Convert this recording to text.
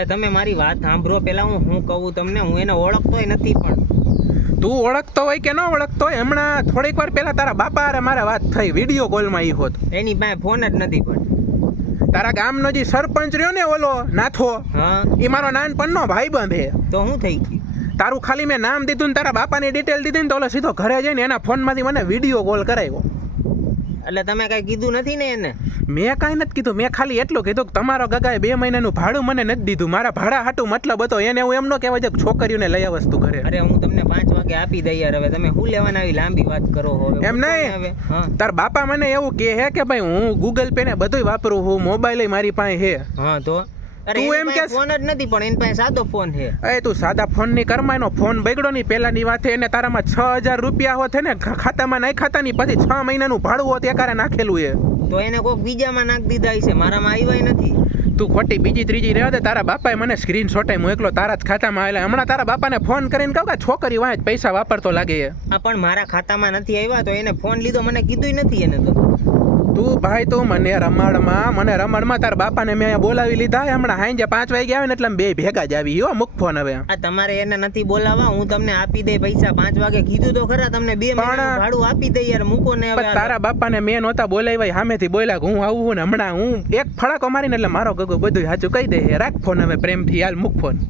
એ તમે મારી વાત સાંભળો પેલા હું કહું તમને, હું એને ઓળખતોય નથી પણ. તું ઓળખતો હોય કે ન ઓળખતો હોય, હમણાં થોડીક વાર પહેલા તારા બાપા હારે મારે વાત થઈ વિડીયો કોલમાં ઈ હોત. એની પાસે ફોન જ નથી પણ. તારા ગામનો જે સરપંચ રહ્યો ને ઓલો નાથો, હા એ મારો નાનપણનો ભાઈબંધ હે. તો શું થઈ ગયું? તારું ખાલી મેં નામ દીધું ને તારા બાપાની ડિટેલ દીધી ને તો ઓલો સીધો ઘરે જઈને એના ફોનમાંથી મને વિડીયો કોલ કરાવ્યો. એટલે તમે કઈ કીધું નથી ને એને? મેં કાંઈ નથી કીધું, મેં ખાલી એટલું કીધું કે તમારો ગગાએ 2 મહિનાનું ભાડું મને નથી દીધું. મારા ભાડા હાટું મતલબ હતો એને. હું એમ ન કહેવાય કે છોકરીઓને લઈ આવસ તું ઘરે. અરે હું તમને 5 વાગે આપી દઈ યાર. હવે તમે શું લેવાના આવી લાંબી વાત કરો હવે? એમ નહીં. હવે હા તાર બાપા મને એવું કહે હે કે ભાઈ હું ગૂગલ પે ને બધુંય વાપરું હું, મોબાઈલ મારી પાસે હે. હા તો અરે તું એની એમ પાસે કહેશ? ફોન જ નથી પણ એની પાસે સાદો ફોન છે. એ તું સાદા ફોન ની કરમાં એનો ફોન બગડ્યો નહીં પહેલાની વાત છે. એને તારામાં 6000 રૂપિયા હોત ને ખાતામાં નાખી ખાતા ની પછી 6 મહિનાનું ભાડું હોત એકારે નાખેલું એ. તો એને કોઈક બીજામાં નાખી દીધા છે, મારામાં આવ્યા નથી. તું ખોટી બીજી ત્રીજી રહેવા દે. તારા બાપાએ મને સ્ક્રીનશોટ મોકલો તારા જ ખાતામાં આવેલા. હમણાં તારા બાપાને ફોન કરીને કહું કે છોકરી વાંચ પૈસા વાપરતો લાગે છે. આ પણ મારા ખાતામાં નથી આવ્યા તો એને ફોન લીધો મને કીધું નથી એને તો. તું ભાઈ તું મને રમાડમાં તારા બાપાને મેં અહીંયા બોલાવી લીધા. હમણાં હાંજે 5 વાગે આવે ને એટલે બે ભેગા જ આવી. હો મૂક ફોન હવે. આ તમારે એને નથી બોલાવવા, હું તમને આપી દઈ પૈસા. 5 વાગે કીધું તો ખરા તમને 2 મહિનાનું ભાડું આપી દઈ યાર. મૂકો ને હવે. તારા બાપાને મેં નહોતા બોલાવ્યા, સામેથી બોલ્યા કે હું આવું ને હમણાં હું એક ફડાકો મારીને એટલે મારો ગગો બધું સાચું કહી દે. રાખ ફોન હવે પ્રેમથી. હાલ મૂક ફોન.